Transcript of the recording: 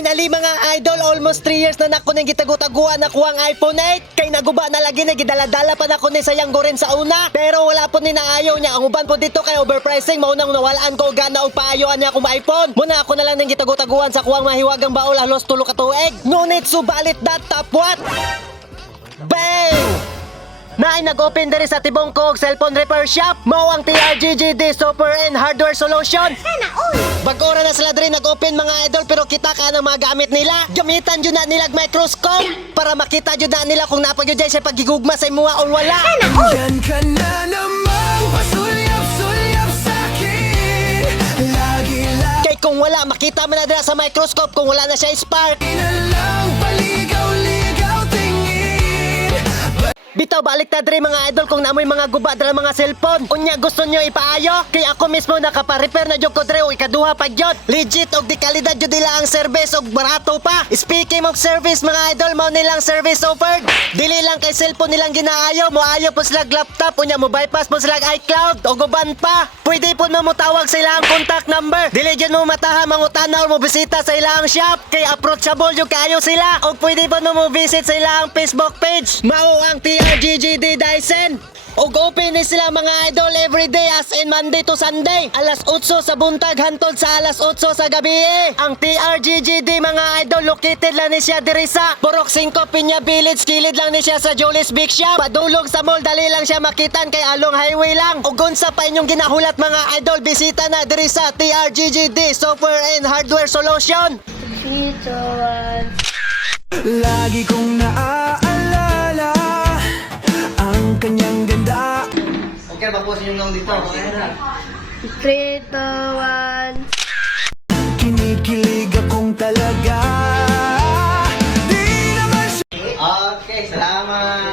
Finally mga idol, almost 3 years na nako nang gitago-taguan ako ang iPhone 8. Kay naguba na lagi na gidala-dala pa nako ni sayang goren sa una. Pero wala po ni naayaw niya. Ang uban po dito kay overpricing, maunang nawalaan ko gana og paayoan niya akong iPhone. Muna ako na lang nang gitago-taguan sa kuwang mahiwagang baol halos tulo ka tuig. Ngunit subalit that top what? Bang! Naay nag-open diri sa tibong ko og cellphone repair shop. Mao ang TRGGD Software and Hardware Solution. Bag-ora na sila diri nag-open mga idol, pero kita ka ng mga gamit nila. Gamitan jud na nila microscope para makita jud na nila kung napagyud sa pagigugma sa imuha o wala. Yan ka na namang pasulyap-sulyap sa'kin. Lagi Kay kung wala, makita man na dira sa microscope kung wala na siya spark. na lang paligaw-ligaw tingin. Bitaw balik ta diri mga idol kung naamoy mga guba dira mga cellphone. Unya gusto nyo ipaayo? Kay ako mismo nakapa-repair na jud ko diri o ikaduha pa jud. Legit og di kalidad jud nila ang service og barato pa. Speaking of service mga idol, mao nilang service offered. Dili lang kay cellphone nilang ginaayo, moayo po sila laptop, unya mo bypass po sila iCloud o guban pa. Pwede po mo tawag sa ilang contact number. Dili jud mo mataha mangutana o mo bisita sa ilang shop. Kay approachable jud kaayo sila. Og pwede po mo visit sa ilang Facebook page. Mao ang TRGGD Dyson. Og open ni sila mga idol everyday as in Monday to Sunday. Alas 8 sa buntag hantod sa alas 8 sa gabi. Ang TRGGD mga idol located lang ni siya diri sa Purok 5 Piña Village. Kilid lang ni siya sa Jolies Big Shop. Padulog sa mall, dali lang siya makitan kay along highway lang. Og unsa pa inyong ginahulat mga idol, bisita na diri sa TRGGD Software and Hardware Solution. Lagi kong naaalala ang kanyang ganda. Okay ba po sa inyong nang dito? Okay na. 3, 2, 1. Kinikilig akong talaga. Di naman siya Okay, salamat.